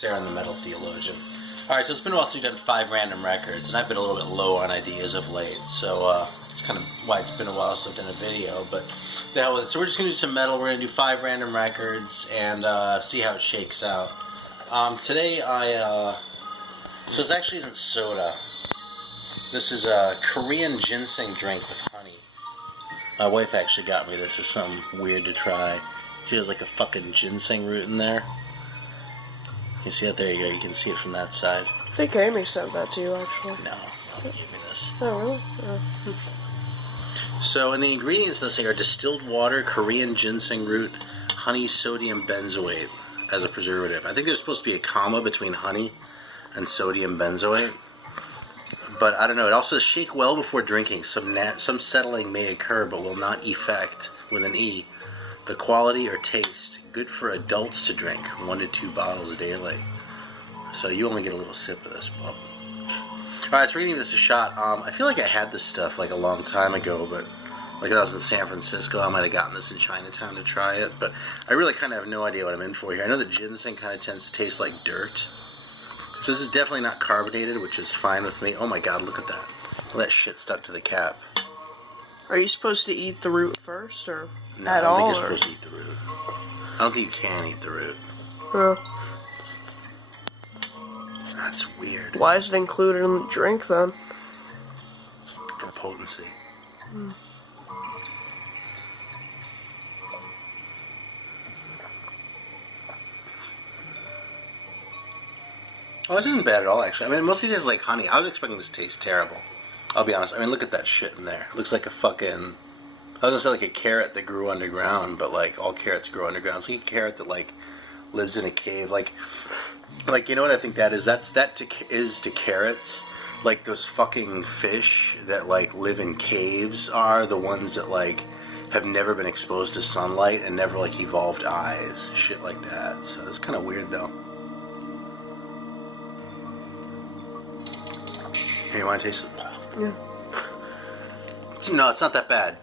Sarah the Metal Theologian. Alright, so it's been a while since we've done 5 random records, and I've been a little bit low on ideas of late, so it's kind of why it's been a while since I've done a video, but the hell with it. So we're just going to do some metal, we're going to do 5 random records, and see how it shakes out. Today so this actually isn't soda. This is a Korean ginseng drink with honey. My wife actually got me this. It's something weird to try. See, there's like a fucking ginseng root in there. You see it? There you go. You can see it from that side. I think Amy sent that to you, actually. No, Mama gave me this. Oh, really? So, in the ingredients in this thing are distilled water, Korean ginseng root, honey, sodium benzoate as a preservative. I think there's supposed to be a comma between honey and sodium benzoate. But I don't know. It also says shake well before drinking. Some settling may occur, but will not effect, with an E, the quality or taste. Good for adults to drink, 1 to 2 bottles daily. So you only get a little sip of this. Alright, so we're gonna give this a shot. I feel like I had this stuff like a long time ago, but like when I was in San Francisco, I might have gotten this in Chinatown to try it, but I really kind of have no idea what I'm in for here. I know that ginseng kind of tends to taste like dirt. So this is definitely not carbonated, which is fine with me. Oh my god, look at that. Well, that shit stuck to the cap. Are you supposed to eat the root first, or No, at I don't all? think you're supposed to eat the root. I don't think you can eat the root. That's weird. Why is it included in the drink, then? For potency. Oh, this isn't bad at all, actually. I mean, it mostly tastes like honey. I was expecting this to taste terrible. I'll be honest. I mean, look at that shit in there. It looks like a fucking... I was gonna say like a carrot that grew underground, but like all carrots grow underground. It's like a carrot that like lives in a cave. Like you know what I think that is? That is to carrots. Like those fucking fish that like live in caves are the ones that like have never been exposed to sunlight and never like evolved eyes. Shit like that. So it's kind of weird though. Hey, you want to taste it? Yeah. No, it's not that bad.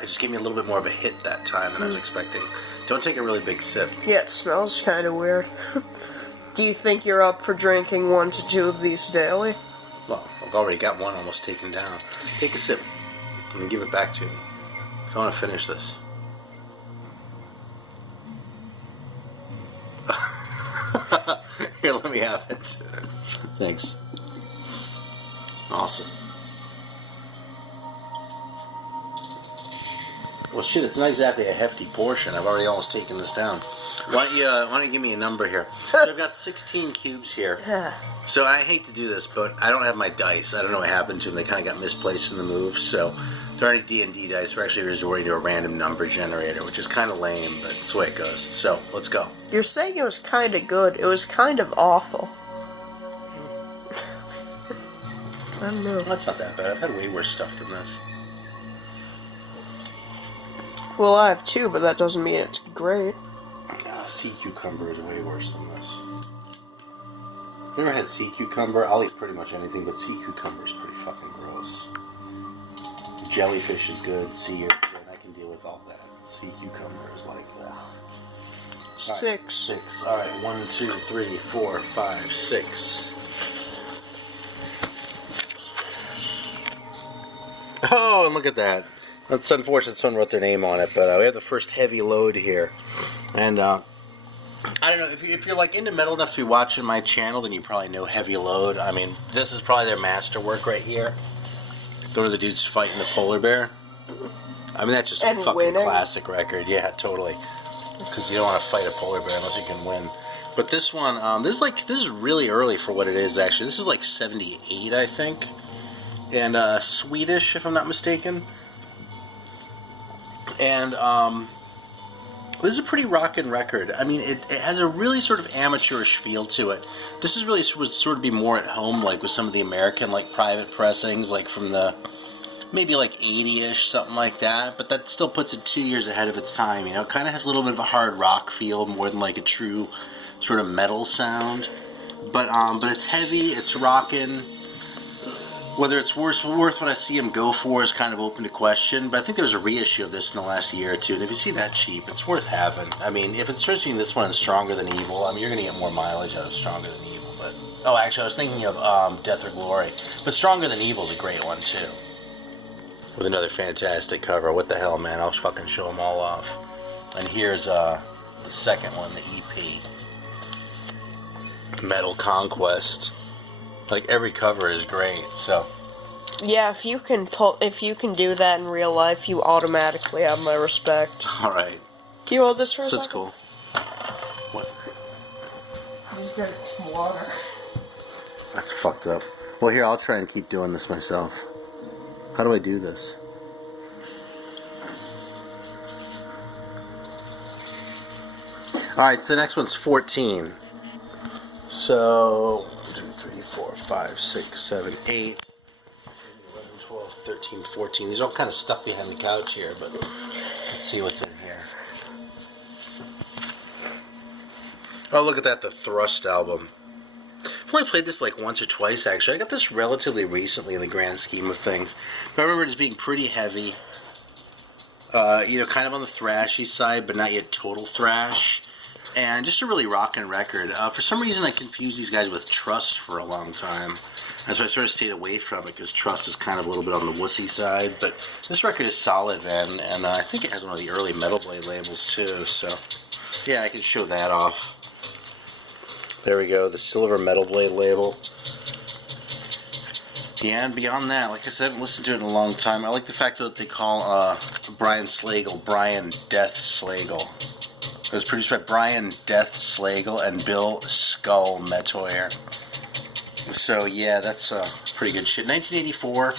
It just gave me a little bit more of a hit that time than I was expecting. Don't take a really big sip. Yeah, it smells kind of weird. Do you think you're up for drinking 1 to 2 of these daily? Well, I've already got one almost taken down. Take a sip and then give it back to me. So I want to finish this. Here, let me have it. Thanks. Awesome. Well, shit, it's not exactly a hefty portion. I've already almost taken this down. Why don't you give me a number here? So I've got 16 cubes here. Yeah. So I hate to do this, but I don't have my dice. I don't know what happened to them. They kind of got misplaced in the move. So there aren't any D&D dice. We're actually resorting to a random number generator, which is kind of lame, but it's the way it goes. So let's go. You're saying it was kind of good. It was kind of awful. I don't know. That's not that bad. I've had way worse stuff than this. Well, I have 2, but that doesn't mean it's great. Sea cucumber is way worse than this. I've never had sea cucumber. I'll eat pretty much anything, but sea cucumber is pretty fucking gross. Jellyfish is good. Sea urchin, I can deal with all that. Sea cucumber is like that. 6. 6. All right. 1, 2, 3, 4, 5, 6. Oh, and look at that. That's unfortunate someone wrote their name on it, but we have the first heavy load here. And I don't know, if you're like into metal enough to be watching my channel, then you probably know Heavy Load. I mean, this is probably their masterwork right here. Those are the dudes fighting the polar bear. I mean, that's just a fucking winning. classic record. Yeah, totally. Because you don't want to fight a polar bear unless you can win. But this one, this is really early for what it is, actually. This is like 78, I think. And Swedish, if I'm not mistaken. And this is a pretty rockin' record. I mean, it has a really sort of amateurish feel to it. This is really would sort of be more at home, like with some of the American like private pressings, like from the maybe like 80-ish, something like that. But that still puts it 2 years ahead of its time. You know, it kind of has a little bit of a hard rock feel, more than like a true sort of metal sound. But it's heavy, it's rockin'. Whether it's worth what I see him go for is kind of open to question, but I think there's a reissue of this in the last year or two, and if you see that cheap, it's worth having. I mean, if it's searching this one in Stronger Than Evil, I mean, you're going to get more mileage out of Stronger Than Evil, but... Oh, actually, I was thinking of Death or Glory, but Stronger Than Evil is a great one, too. With another fantastic cover. What the hell, man? I'll fucking show them all off. And here's the second one, the EP. Metal Conquest. Like, every cover is great, so... Yeah, if you can do that in real life, you automatically have my respect. Alright. Can you hold this for a So second? that's cool. What? I just got some water. That's fucked up. Well, here, I'll try and keep doing this myself. How do I do this? Alright, so the next one's 14. So, 1, 2, 3, 4, 5, 6, 7, 8, 11, 12, 13, 14. These are all kind of stuck behind the couch here, but let's see what's in here. Oh, look at that, the Thrust album. I've only played this like once or twice, actually. I got this relatively recently in the grand scheme of things. But I remember it as being pretty heavy. Kind of on the thrashy side, but not yet total thrash. And just a really rockin' record. For some reason, I confused these guys with Trust for a long time. And so I sort of stayed away from it, because Trust is kind of a little bit on the wussy side. But this record is solid, man. And I think it has one of the early Metal Blade labels, too. So, yeah, I can show that off. There we go, the Silver Metal Blade label. Yeah, and beyond that, like I said, I haven't listened to it in a long time. I like the fact that they call Brian Slagle Brian Death Slagle. It was produced by Brian Death Slagle and Bill Skull Metoyer. So yeah, that's pretty good shit. 1984,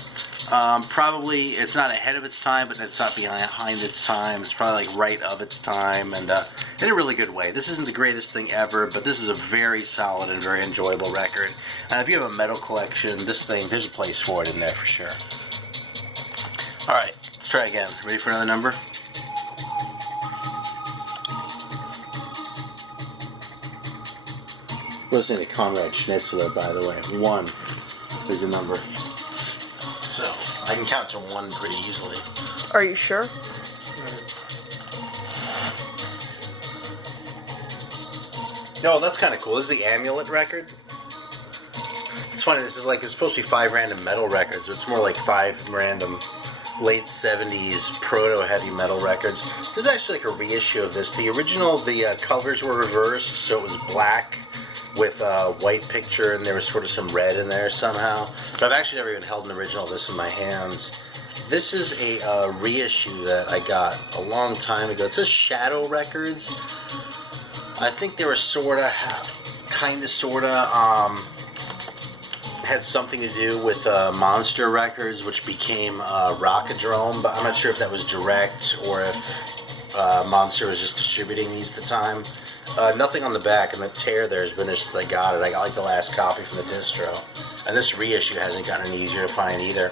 probably, it's not ahead of its time, but it's not behind its time. It's probably like right of its time, and in a really good way. This isn't the greatest thing ever, but this is a very solid and very enjoyable record. If you have a metal collection, this thing, there's a place for it in there for sure. Alright, let's try again. Ready for another number? Listening to Conrad Schnitzler, by the way. 1 is the number. So, I can count to 1 pretty easily. Are you sure? No, that's kind of cool. This is the Amulet record. It's funny, this is like, it's supposed to be 5 random metal records, but it's more like 5 random late 70s proto-heavy metal records. This is actually like a reissue of this. The original, the colors were reversed, so it was black with a white picture, and there was sort of some red in there somehow. But I've actually never even held an original of this in my hands. This is a reissue that I got a long time ago. It says Shadow Records. I think they were sorta, had something to do with Monster Records, which became Rockadrome, but I'm not sure if that was direct or if Monster was just distributing these at the time. Nothing on the back, and the tear there has been there since I got it. I got like the last copy from the distro. And this reissue hasn't gotten any easier to find either.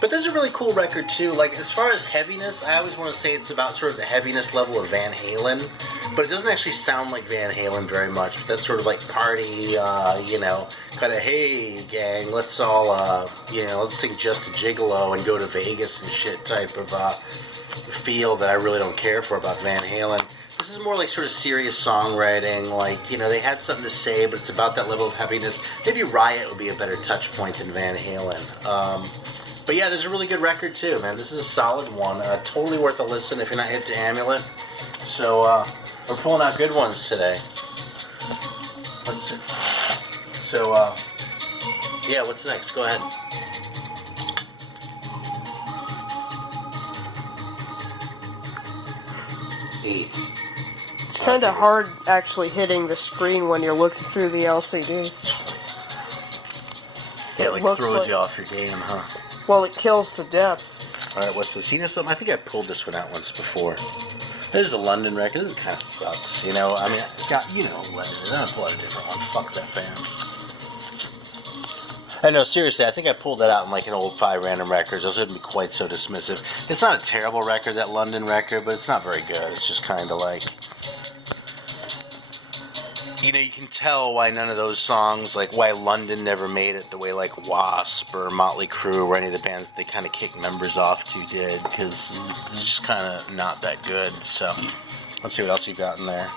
But this is a really cool record too. Like, as far as heaviness, I always want to say it's about sort of the heaviness level of Van Halen. But it doesn't actually sound like Van Halen very much. But that's sort of like party, kind of, hey gang, let's all, let's sing Just a Gigolo and go to Vegas and shit type of feel that I really don't care for about Van Halen. This is more like sort of serious songwriting, like, they had something to say, but it's about that level of heaviness. Maybe Riot would be a better touch point than Van Halen. But yeah, there's a really good record too, man. This is a solid one. Totally worth a listen if you're not hip to Amulet. So, we're pulling out good ones today. Let's see. So, yeah, what's next? Go ahead. Eight. It's kind of hard actually hitting the screen when you're looking through the LCD. Yeah, like looks throws like- you off your game, huh? Well, it kills the depth. Alright, what's this? Something? I think I pulled this one out once before. There's a London record. This kind of sucks, I mean, London. I'm gonna pull out a different one. Fuck that band. I know, seriously, I think I pulled that out in like an old 5 random records. I was going to be quite so dismissive. It's not a terrible record, that London record, but it's not very good. It's just kind of like... you know, you can tell why none of those songs, like why London never made it the way like Wasp or Motley Crue or any of the bands they kind of kicked members off to did, because it's just kind of not that good. So let's see what else you got in there.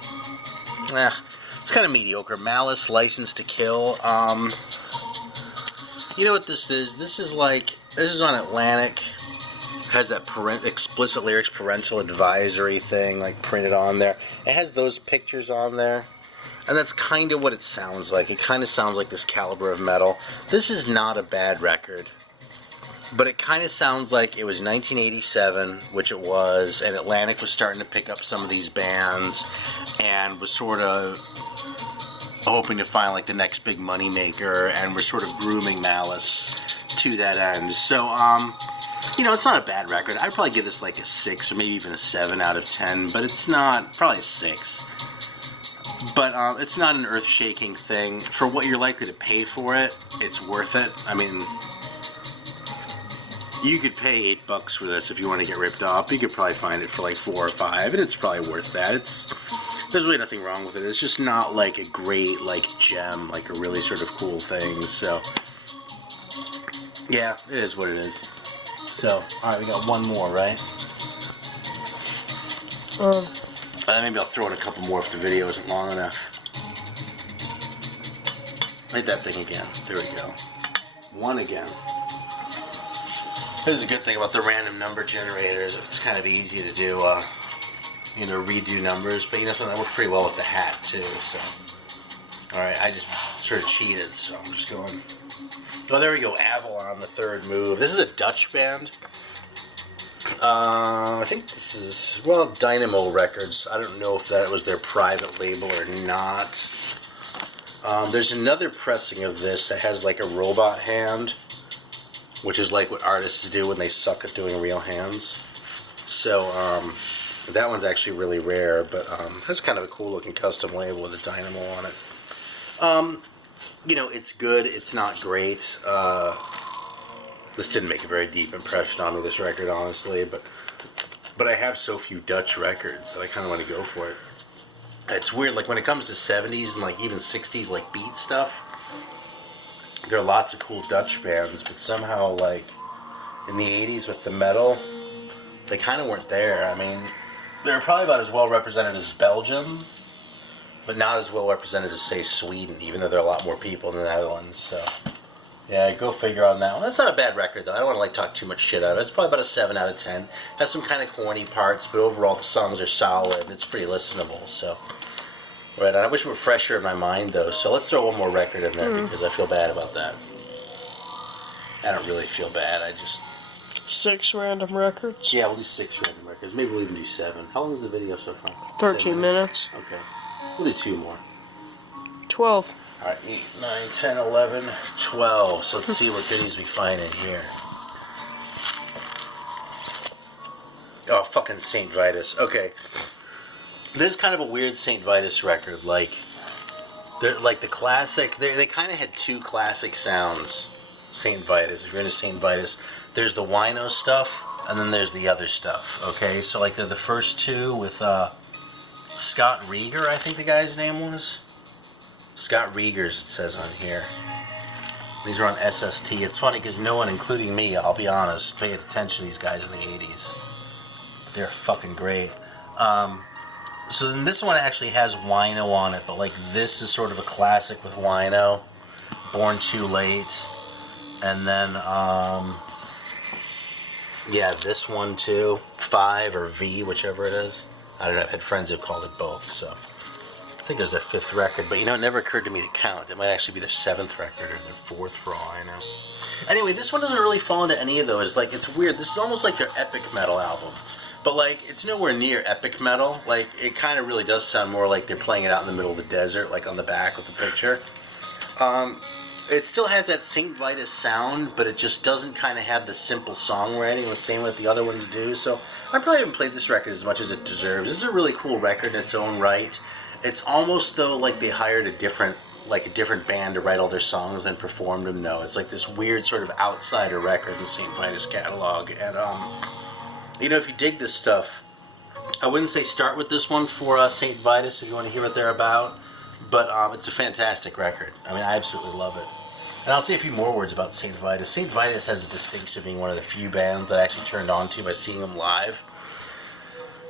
It's kind of mediocre. Malice, License to Kill. You know what this is? This is on Atlantic. Has that explicit lyrics parental advisory thing like printed on there. It has those pictures on there. And that's kind of what it sounds like. It kind of sounds like this caliber of metal. This is not a bad record. But it kind of sounds like it was 1987, which it was, and Atlantic was starting to pick up some of these bands and was sort of hoping to find like the next big money maker, and we're sort of grooming Malice to that end. So, you know, it's not a bad record. I'd probably give this like a 6 or maybe even a 7 out of 10, but it's not, probably a 6. But it's not an earth-shaking thing. For what you're likely to pay for it, it's worth it. I mean, you could pay $8 for this if you want to get ripped off. You could probably find it for like 4 or 5, and it's probably worth that. There's really nothing wrong with it. It's just not like a great like gem, like a really sort of cool thing. So yeah, it is what it is. So all right, we got one more, right? Maybe I'll throw in a couple more if the video isn't long enough. Hit that thing again. There we go. One again. This is a good thing about the random number generators. It's kind of easy to do, you know, redo numbers. But you know something, that worked pretty well with the hat too. So, all right, I just sort of cheated, so I'm just going. Oh, there we go. Avalon, the third move. This is a Dutch band. I think this is, well, Dynamo Records. I don't know if that was their private label or not. There's another pressing of this that has like a robot hand, which is like what artists do when they suck at doing real hands. So that one's actually really rare, but has kind of a cool looking custom label with a Dynamo on it. You know, it's good. It's not great. This didn't make a very deep impression on me, this record, honestly, but I have so few Dutch records that I kind of want to go for it. It's weird, like when it comes to 70s and like even 60s like beat stuff, there are lots of cool Dutch bands, but somehow like in the 80s with the metal, they kind of weren't there. I mean, they're probably about as well represented as Belgium, but not as well represented as, say, Sweden, even though there are a lot more people in the Netherlands, so yeah, go figure on that one. That's not a bad record, though. I don't want to like talk too much shit out of it. It's probably about a 7 out of 10. Has some kind of corny parts, but overall the songs are solid and it's pretty listenable. So, right. I wish it were fresher in my mind, though. So let's throw one more record in there because I feel bad about that. I don't really feel bad. I just 6 random records. Yeah, we'll do 6 random records. Maybe we'll even do 7. How long is the video so far? 13 minutes. Okay, we'll do 2 more. 12. Alright, 8, 9, 10, 11, 12. So let's see what goodies we find in here. Oh, fucking St. Vitus. Okay. This is kind of a weird St. Vitus record. Like, they're like the classic. They kind of had 2 classic sounds. St. Vitus. If you're into St. Vitus, there's the wino stuff, and then there's the other stuff. Okay, so like they're the first 2 with Scott Rieger, I think the guy's name was. Scott Riegers, it says on here. These are on SST. It's funny because no one, including me, I'll be honest, paid attention to these guys in the 80s. They're fucking great. So then this one actually has wino on it, but like this is sort of a classic with wino. Born Too Late. And then, yeah, this one too. 5 or V, whichever it is. I don't know, I've had friends who've called it both, so. I think it was their 5th record, but you know, it never occurred to me to count. It might actually be their 7th record or their 4th for all I know. Anyway, this one doesn't really fall into any of those. Like, it's weird. This is almost like their epic metal album. But, like, it's nowhere near epic metal. Like, it kind of really does sound more like they're playing it out in the middle of the desert, like on the back with the picture. It still has that St. Vitus sound, but it just doesn't kind of have the simple songwriting the same way that the other ones do. So, I probably haven't played this record as much as it deserves. This is a really cool record in its own right. It's almost though like they hired a different band to write all their songs and performed them. No, it's like this weird sort of outsider record in the St. Vitus catalog. And you know, if you dig this stuff, I wouldn't say start with this one for St. Vitus if you want to hear what they're about. But it's a fantastic record. I mean, I absolutely love it. And I'll say a few more words about St. Vitus. St. Vitus has a distinction of being one of the few bands that I actually turned on to by seeing them live.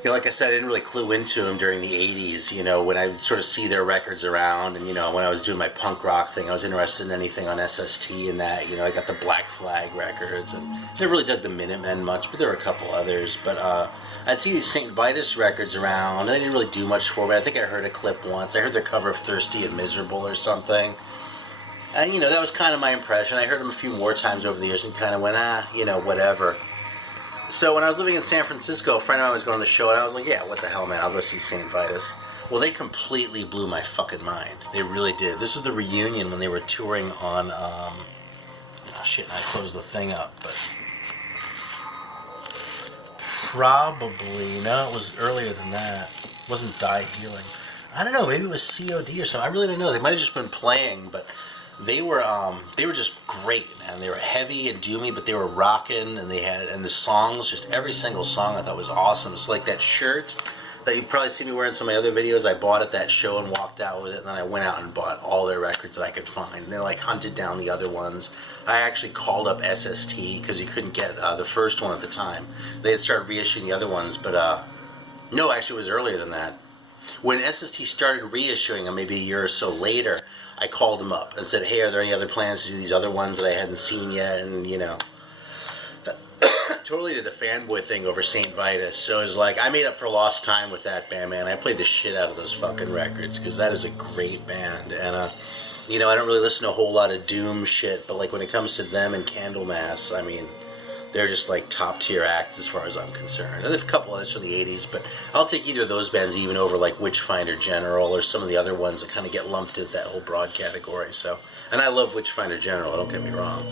You know, like I said, I didn't really clue into them during the 80s, you know, when I would sort of see their records around. And, you know, when I was doing my punk rock thing, I was interested in anything on SST and that. You know, I got the Black Flag records. And never really dug the Minutemen much, but there were a couple others. But I'd see these St. Vitus records around, and they didn't really do much for me. I think I heard a clip once. I heard their cover of Thirsty and Miserable or something. And, you know, that was kind of my impression. I heard them a few more times over the years and kind of went, you know, whatever. So when I was living in San Francisco, a friend of mine was going to the show, and I was like, yeah, what the hell, man, I'll go see St. Vitus. Well, they completely blew my fucking mind. They really did. This was the reunion when they were touring on, oh shit, I closed the thing up, but probably, no, it was earlier than that. It wasn't Die Healing. I don't know, maybe it was COD or something. I really don't know. They might have just been playing, but they were just great, man. They were heavy and doomy, but they were rocking, and the songs, just every single song I thought was awesome. It's like that shirt that you probably see me wearing in some of my other videos. I bought at that show and walked out with it, and then I went out and bought all their records that I could find. And then like hunted down the other ones. I actually called up SST because you couldn't get the first one at the time. They had started reissuing the other ones, but no, actually it was earlier than that. When SST started reissuing them, maybe a year or so later, I called them up and said, hey, are there any other plans to do these other ones that I hadn't seen yet? And, you know, totally did the fanboy thing over St. Vitus. So it was like, I made up for lost time with that band, man. I played the shit out of those fucking records because that is a great band. And, you know, I don't really listen to a whole lot of doom shit, but, like, when it comes to them and Candlemass, I mean, they're just like top tier acts as far as I'm concerned. And there's a couple others from the 80s, but I'll take either of those bands even over like Witchfinder General or some of the other ones that kind of get lumped into that whole broad category. So, and I love Witchfinder General, don't get me wrong.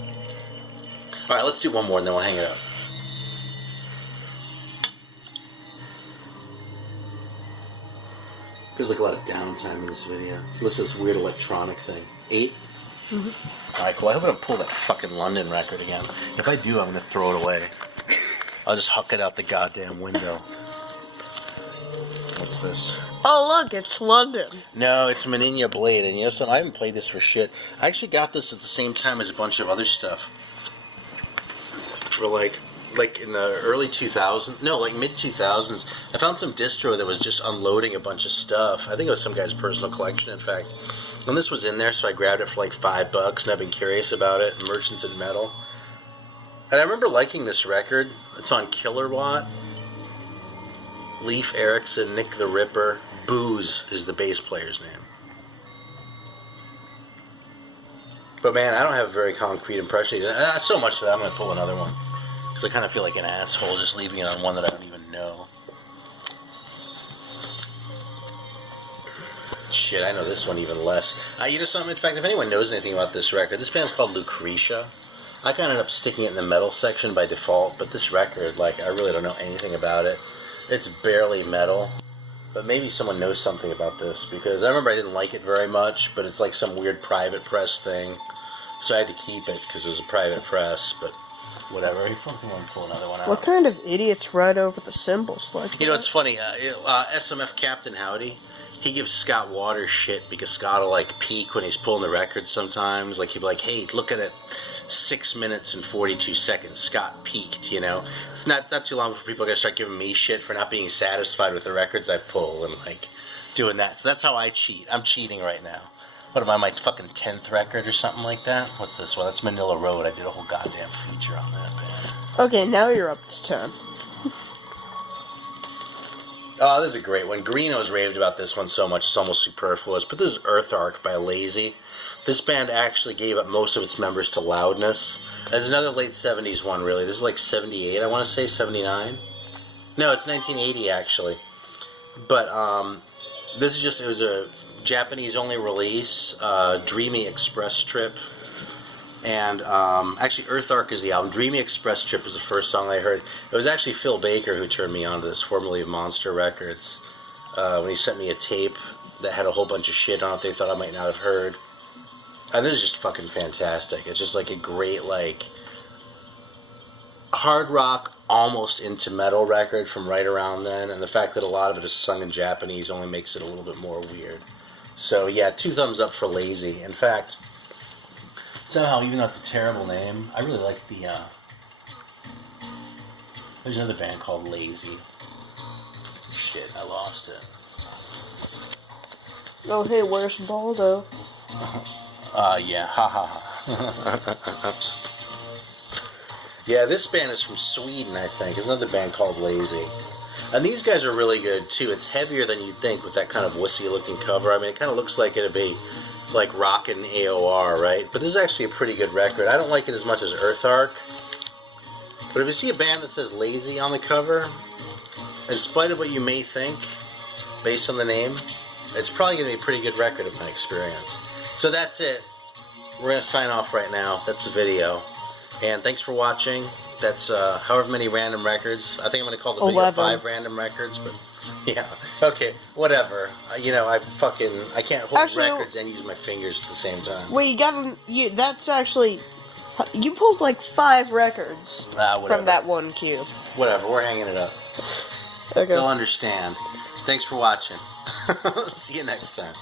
Alright, let's do one more and then we'll hang it up. Feels like a lot of downtime in this video. Listen to this weird electronic thing. 8? Mm-hmm. Alright, cool. I hope I don't pull that fucking London record again. If I do, I'm going to throw it away. I'll just huck it out the goddamn window. What's this? Oh, look, it's London. No, it's Maninha Blade. And you know something? I haven't played this for shit. I actually got this at the same time as a bunch of other stuff. For like in the early 2000s, no, like mid-2000s, I found some distro that was just unloading a bunch of stuff. I think it was some guy's personal collection, in fact. And this was in there, so I grabbed it for like $5, and I've been curious about it. Merchants in Metal. And I remember liking this record. It's on Killerwatt. Leif Erikson, Nick the Ripper. Booze is the bass player's name. But man, I don't have a very concrete impression either. Not so much that I'm going to pull another one. Because I kind of feel like an asshole just leaving it on one that I don't even know. Shit, I know this one even less. You know something? In fact, if anyone knows anything about this record, this band's called Lucretia. I kind of ended up sticking it in the metal section by default, but this record, like, I really don't know anything about it. It's barely metal, but maybe someone knows something about this, because I remember I didn't like it very much, but it's like some weird private press thing, so I had to keep it because it was a private press, but whatever. You want to pull another one out. What kind of idiots write over the symbols like that? You know, it's funny, SMF Captain Howdy, he gives Scott Waters shit because Scott will, like, peek when he's pulling the records sometimes. Like, he'll be like, hey, look at it. 6 minutes and 42 seconds. Scott peaked, you know. It's not too long before people are going to start giving me shit for not being satisfied with the records I pull and, like, doing that. So that's how I cheat. I'm cheating right now. What am I, my fucking 10th record or something like that? What's this one? That's Manila Road. I did a whole goddamn feature on that, man. Okay, now you're up to 10. Oh, this is a great one. Greeno's raved about this one so much it's almost superfluous. But this is Earth Ark by Lazy. This band actually gave up most of its members to Loudness. There's another late 70s one, really. This is like 78, I want to say, 79? No, it's 1980, actually. But, this is just, it was a Japanese-only release, Dreamy Express Trip. And, actually, Earth Ark is the album. Dreamy Express Trip was the first song I heard. It was actually Phil Baker who turned me on to this, formerly of Monster Records. When he sent me a tape that had a whole bunch of shit on it they thought I might not have heard. And this is just fucking fantastic. It's just like a great, like, hard rock, almost into metal record from right around then. And the fact that a lot of it is sung in Japanese only makes it a little bit more weird. So yeah, 2 thumbs up for Lazy. In fact, somehow, even though it's a terrible name, I really like the, there's another band called Lazy. Shit, I lost it. Oh, hey, where's Baldo? Yeah, ha ha ha. Yeah, this band is from Sweden, I think. There's another band called Lazy. And these guys are really good, too. It's heavier than you'd think with that kind of wussy-looking cover. I mean, it kind of looks like it'd be like rockin' AOR, right? But this is actually a pretty good record. I don't like it as much as Earth Arc. But if you see a band that says Lazy on the cover, in spite of what you may think, based on the name, it's probably going to be a pretty good record in my experience. So that's it. We're going to sign off right now. That's the video. And thanks for watching. That's however many random records. I think I'm going to call the video 11. 5 random records, but yeah. Okay, whatever. You know, I can't hold Actually, records and use my fingers at the same time. Wait, that's actually... You pulled like 5 records Whatever. from that one cube. Whatever, we're hanging it up. Okay. They'll understand. Thanks for watching. See you next time.